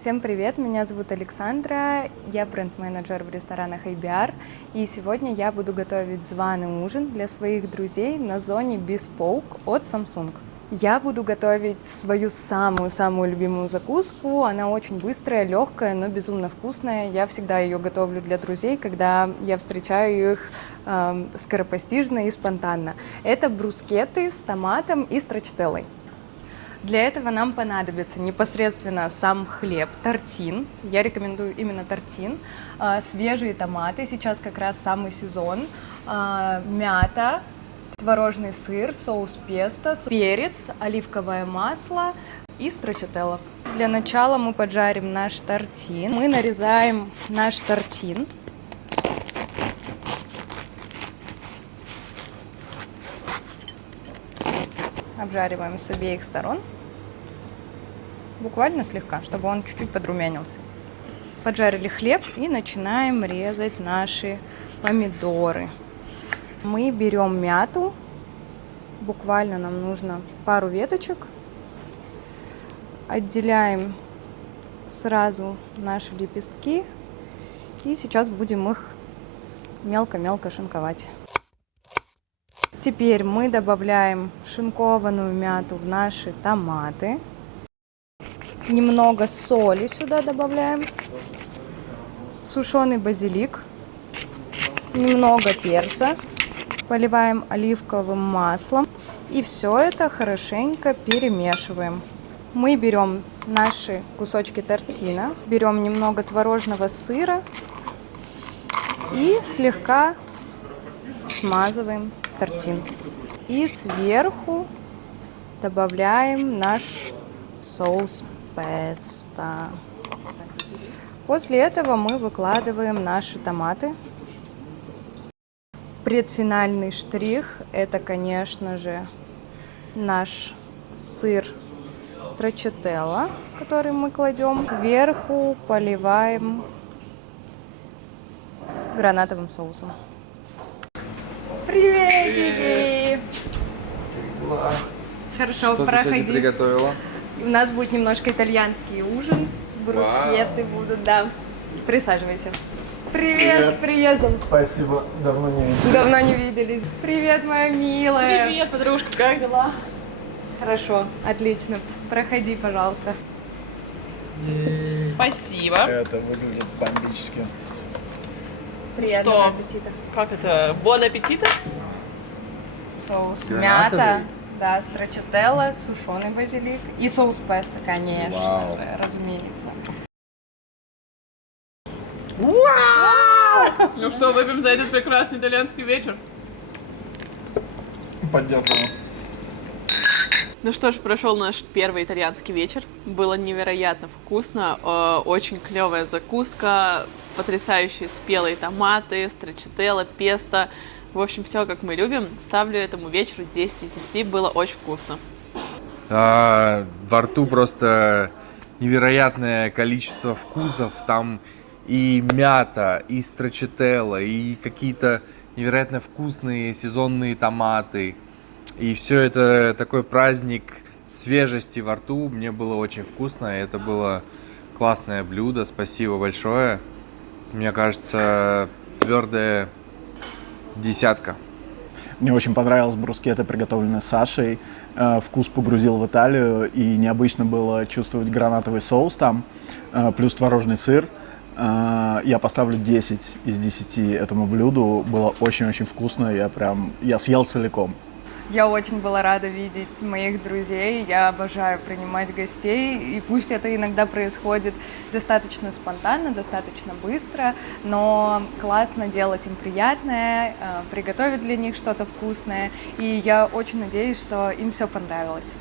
Всем привет, меня зовут Александра, я бренд-менеджер в ресторанах ABR, и сегодня я буду готовить званый ужин для своих друзей на зоне Bespoke от Samsung. Я буду готовить свою самую-самую любимую закуску, она очень быстрая, легкая, но безумно вкусная. Я всегда ее готовлю для друзей, когда я встречаю их скоропостижно и спонтанно. Это брускетты с томатом и строчителлой. Для этого нам понадобится непосредственно сам хлеб, тортин. Я рекомендую именно тортин. Свежие томаты, сейчас как раз самый сезон. Мята, творожный сыр, соус песто, перец, оливковое масло и строчителла. Для начала мы поджарим наш тортин. Мы нарезаем наш тортин. Обжариваем с обеих сторон, буквально слегка, чтобы он чуть-чуть подрумянился. Поджарили хлеб и начинаем резать наши помидоры. Мы берем мяту, буквально нам нужно пару веточек, отделяем сразу наши лепестки и сейчас будем их мелко-мелко шинковать. Теперь мы добавляем шинкованную мяту в наши томаты. Немного соли сюда добавляем. Сушеный базилик. Немного перца. Поливаем оливковым маслом. И все это хорошенько перемешиваем. Мы берем наши кусочки тортина. Берем немного творожного сыра. И слегка смазываем тортин. И сверху добавляем наш соус песто. После этого мы выкладываем наши томаты. Предфинальный штрих – это, конечно же, наш сыр строчителла, который мы кладем. Сверху поливаем гранатовым соусом. Приветики! Хорошо, что проходи. Ты сегодня приготовила? У нас будет немножко итальянский ужин, брускетты будут, да. Присаживайся. Привет, с приездом. Спасибо, давно не виделись. Давно не виделись. Привет, моя милая. Привет, подружка, как дела? Хорошо, отлично. Проходи, пожалуйста. Спасибо. Это выглядит бомбически. Приятного Что? аппетита. Как это? Бон аппетита? Соус Гранатовый? мята, да, строчителла, сушеный базилик и соус песто, конечно Вау. же, разумеется. Ну что, выпьем за этот прекрасный итальянский вечер? Поддерживаю. Ну что ж, прошел наш первый итальянский вечер. Было невероятно вкусно, очень клевая закуска, потрясающие спелые томаты, строчителла, песто. В общем, все как мы любим. Ставлю этому вечеру 10 из 10, было очень вкусно. Во рту просто невероятное количество вкусов. Там и мята, и строчителла, и какие-то невероятно вкусные сезонные томаты. И все это такой праздник свежести во рту. Мне было очень вкусно. Это было классное блюдо. Спасибо большое. Мне кажется, твердая десятка. Мне очень понравилось брускетта, приготовленная Сашей. Вкус погрузил в Италию, и необычно было чувствовать гранатовый соус там, плюс творожный сыр. Я поставлю 10 из 10 этому блюду. Было очень-очень вкусно. Я съел целиком. Я очень была рада видеть моих друзей, я обожаю принимать гостей, и пусть это иногда происходит достаточно спонтанно, достаточно быстро, но классно делать им приятное, приготовить для них что-то вкусное, и я очень надеюсь, что им все понравилось.